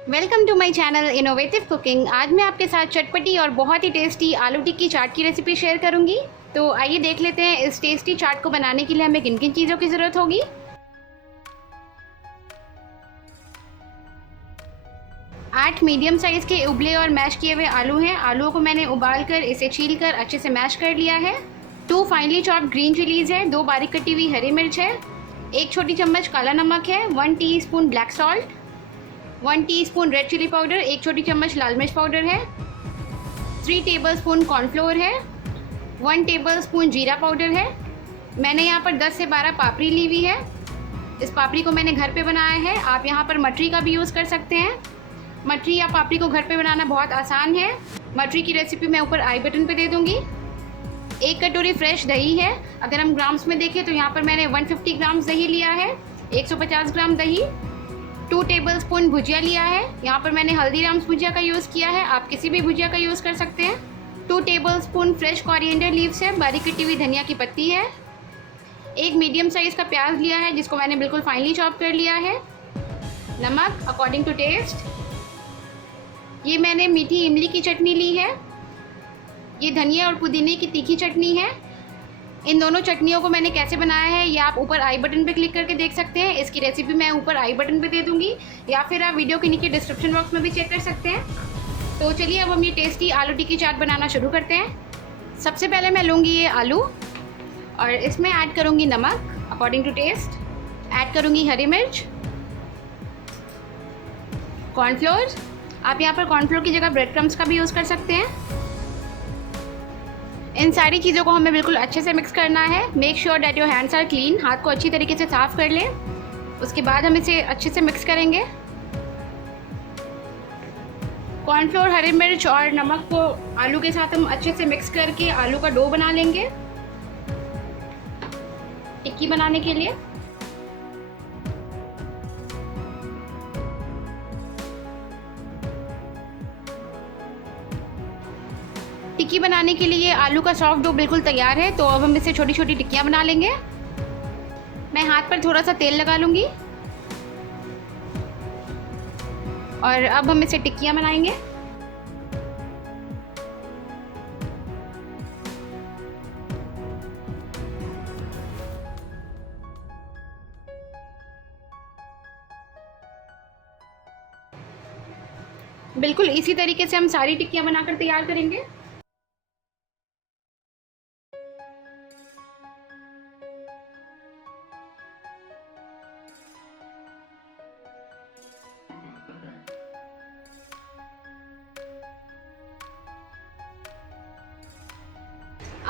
Welcome to my channel innovative cooking. आज मैं आपके साथ चटपटी और बहुत ही टेस्टी आलू टिक्की चाट की रेसिपी शेयर करूंगी। तो आइए देख लेते हैं इस टेस्टी चाट को बनाने के लिए हमें किन किन चीज़ों की ज़रूरत होगी। 8 मीडियम साइज़ के उबले और मैश किए हुए आलू हैं। आलूओं को मैंने उबाल कर इसे छील कर अच्छे से मैश कर लिया है। 2 फाइनली चॉप्ड ग्रीन चिलीज़ है, 2 बारीक कटी हुई हरी मिर्च है, 1 छोटी चम्मच काला नमक है, 1 teaspoon black salt, 1 teaspoon red chilli powder, 1 छोटी चम्मच लाल मिर्च पाउडर है, 3 टेबलस्पून कॉर्नफ्लोर है, 1 टेबलस्पून जीरा पाउडर है। मैंने यहाँ पर 10 से 12 पापड़ी ली हुई है। इस पापड़ी को मैंने घर पे बनाया है। आप यहाँ पर मटरी का भी यूज़ कर सकते हैं। मटरी या पापड़ी को घर पे बनाना बहुत आसान है। मटरी की रेसिपी मैं ऊपर आई बटन पे दे दूँगी। 1 कटोरी फ्रेश दही है। अगर हम ग्राम्स में देखें तो यहाँ पर मैंने 150 ग्राम्स दही लिया है, 150 ग्राम दही। 2 टेबलस्पून भुजिया लिया है। यहाँ पर मैंने हल्दीराम्स भुजिया का यूज़ किया है, आप किसी भी भुजिया का यूज़ कर सकते हैं। 2 टेबलस्पून फ्रेश कोरिएंडर लीव्स है, बारीक कटी हुई धनिया की पत्ती है। 1 मीडियम साइज़ का प्याज लिया है जिसको मैंने बिल्कुल फाइनली चॉप कर लिया है। नमक अकॉर्डिंग टू टेस्ट। ये मैंने मीठी इमली की चटनी ली है। ये धनिया और पुदीने की तीखी चटनी है। इन दोनों चटनियों को मैंने कैसे बनाया है ये आप ऊपर आई बटन पे क्लिक करके देख सकते हैं। इसकी रेसिपी मैं ऊपर आई बटन पे दे दूंगी या फिर आप वीडियो के नीचे डिस्क्रिप्शन बॉक्स में भी चेक कर सकते हैं। तो चलिए अब हम ये टेस्टी आलू टिक्की चाट बनाना शुरू करते हैं। सबसे पहले मैं लूँगी ये आलू और इसमें ऐड करूँगी नमक अकॉर्डिंग टू टेस्ट, ऐड करूँगी हरी मिर्च, कॉर्नफ्लोर। आप यहाँ पर कॉर्नफ्लोर की जगह ब्रेड क्रम्स का भी यूज़ कर सकते हैं। इन सारी चीज़ों को हमें बिल्कुल अच्छे से मिक्स करना है। Make sure that your hands are clean. हाथ को अच्छी तरीके से साफ़ कर लें। उसके बाद हम इसे अच्छे से मिक्स करेंगे। कॉर्नफ्लोर, हरी मिर्च और नमक को आलू के साथ हम अच्छे से मिक्स करके आलू का डो बना लेंगे टिक्की बनाने के लिए। टिक्की बनाने के लिए आलू का सॉफ्ट डो बिल्कुल तैयार है। तो अब हम इसे छोटी छोटी टिक्कियाँ बना लेंगे। मैं हाथ पर थोड़ा सा तेल लगा लूँगी और अब हम इसे टिक्कियाँ बनाएंगे। बिल्कुल इसी तरीके से हम सारी टिक्कियाँ बनाकर तैयार करेंगे।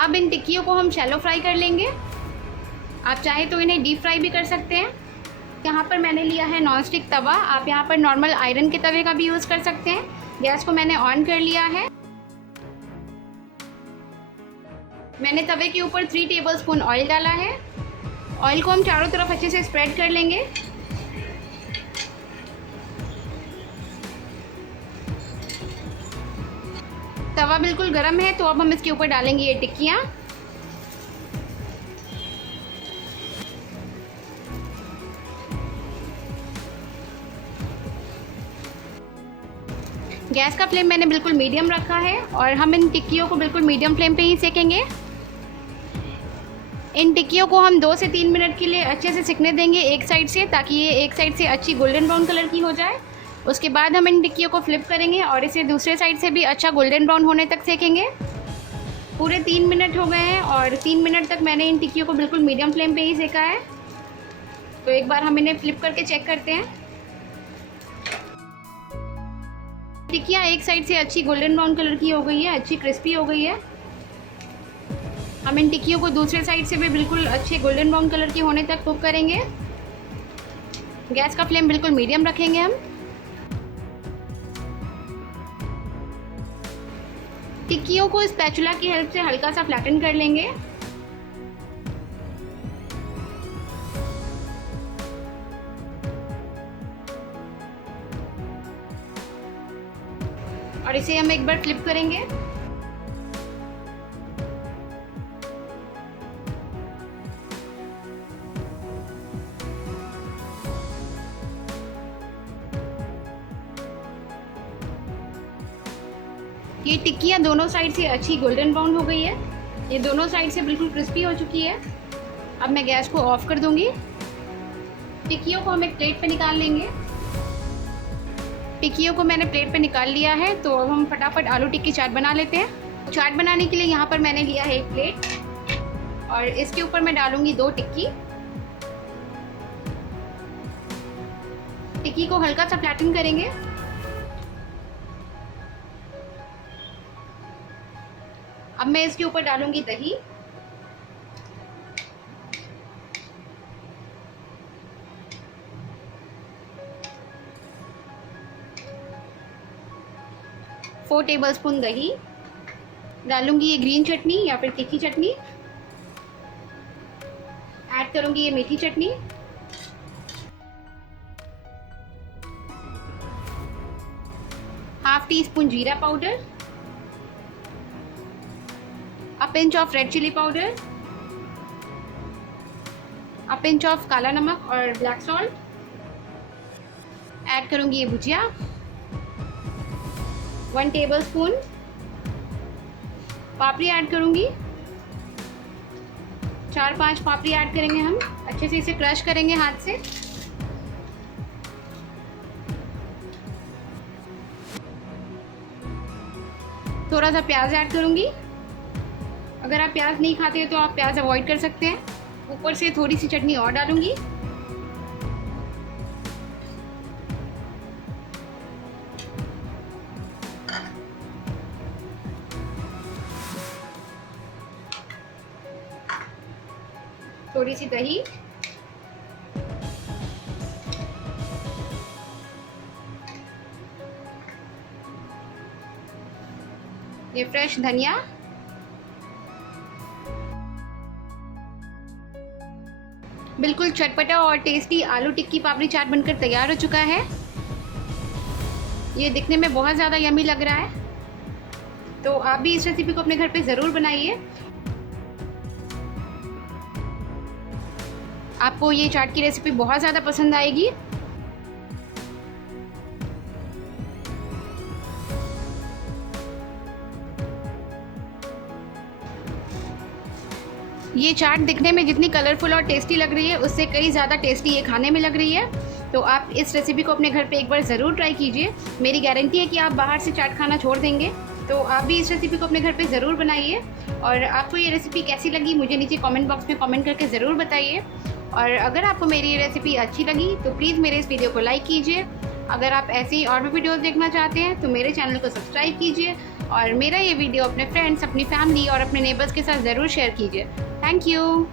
अब इन टिक्कियों को हम शैलो फ्राई कर लेंगे। आप चाहे तो इन्हें डीप फ्राई भी कर सकते हैं। यहाँ पर मैंने लिया है नॉनस्टिक तवा। आप यहाँ पर नॉर्मल आयरन के तवे का भी यूज़ कर सकते हैं। गैस को मैंने ऑन कर लिया है। मैंने तवे के ऊपर 3 टेबलस्पून ऑयल डाला है। ऑयल को हम चारों तरफ अच्छे से स्प्रेड कर लेंगे। तवा बिल्कुल गर्म है तो अब हम इसके ऊपर डालेंगे ये टिक्कियाँ। गैस का फ्लेम मैंने बिल्कुल मीडियम रखा है और हम इन टिक्कियों को बिल्कुल मीडियम फ्लेम पे ही सेकेंगे। इन टिक्कियों को हम 2 से 3 मिनट के लिए अच्छे से सिकने देंगे एक साइड से, ताकि ये एक साइड से अच्छी गोल्डन ब्राउन कलर की हो जाए। उसके बाद हम इन टिक्कियों को फ्लिप करेंगे और इसे दूसरे साइड से भी अच्छा गोल्डन ब्राउन होने तक सेकेंगे। पूरे 3 मिनट हो गए हैं और 3 मिनट तक मैंने इन टिक्कियों को बिल्कुल मीडियम फ्लेम पे ही सेका है। तो एक बार हम इन्हें फ्लिप करके चेक करते हैं। टिक्कियाँ एक साइड से अच्छी गोल्डन ब्राउन कलर की हो गई है, अच्छी क्रिस्पी हो गई है। हम इन टिक्कियों को दूसरे साइड से भी बिल्कुल अच्छे गोल्डन ब्राउन कलर की होने तक कुक करेंगे। गैस का फ्लेम बिल्कुल मीडियम रखेंगे हम। टिक्कियों को स्पैचुला की हेल्प से हल्का सा फ्लैटन कर लेंगे। और इसे हम एक बार फ्लिप करेंगे। ये टिक्कियाँ दोनों साइड से अच्छी गोल्डन ब्राउन हो गई है, ये दोनों साइड से बिल्कुल क्रिस्पी हो चुकी है। अब मैं गैस को ऑफ कर दूंगी। टिक्कियों को हम एक प्लेट पे निकाल लेंगे। टिक्कियों को मैंने प्लेट पे निकाल लिया है, तो अब हम फटाफट आलू टिक्की चाट बना लेते हैं। चाट बनाने के लिए यहाँ पर मैंने लिया है एक प्लेट और इसके ऊपर मैं डालूंगी 2 टिक्की। टिक्की को हल्का सा फ्लैटन करेंगे। अब मैं इसके ऊपर डालूंगी दही। फोर टेबलस्पून दही डालूंगी। ये ग्रीन चटनी या फिर तीखी चटनी ऐड करूंगी। ये मीठी चटनी, half teaspoon jeera powder, a pinch of red chilli powder, a pinch of kala namak और ब्लैक सॉल्ट। ऐड करूंगी ये भुजिया, 1 टेबलस्पून पापड़ी ऐड करूंगी। 4-5 पापड़ी ऐड करेंगे हम। अच्छे से इसे क्रश करेंगे हाथ से। थोड़ा सा प्याज ऐड करूंगी। अगर आप प्याज नहीं खाते तो आप प्याज अवॉइड कर सकते हैं। ऊपर से थोड़ी सी चटनी और डालूंगी। थोड़ी सी दही, ये फ्रेश धनिया, बिल्कुल चटपटा और टेस्टी आलू टिक्की पापड़ी चाट बनकर तैयार हो चुका है। ये दिखने में बहुत ज़्यादा यम्मी लग रहा है, तो आप भी इस रेसिपी को अपने घर पे ज़रूर बनाइए। आपको ये चाट की रेसिपी बहुत ज़्यादा पसंद आएगी। ये चाट दिखने में जितनी कलरफुल और टेस्टी लग रही है, उससे कई ज़्यादा टेस्टी ये खाने में लग रही है। तो आप इस रेसिपी को अपने घर पे एक बार ज़रूर ट्राई कीजिए। मेरी गारंटी है कि आप बाहर से चाट खाना छोड़ देंगे। तो आप भी इस रेसिपी को अपने घर पे ज़रूर बनाइए। और आपको ये रेसिपी कैसी लगी मुझे नीचे कमेंट बॉक्स में कमेंट करके ज़रूर बताइए। और अगर आपको मेरी ये रेसिपी अच्छी लगी तो प्लीज़ मेरे इस वीडियो को लाइक कीजिए। अगर आप ऐसी ही और भी वीडियोज़ देखना चाहते हैं तो मेरे चैनल को सब्सक्राइब कीजिए और मेरा ये वीडियो अपने फ्रेंड्स, अपनी फैमिली और अपने नेबर्स के साथ ज़रूर शेयर कीजिए। Thank you.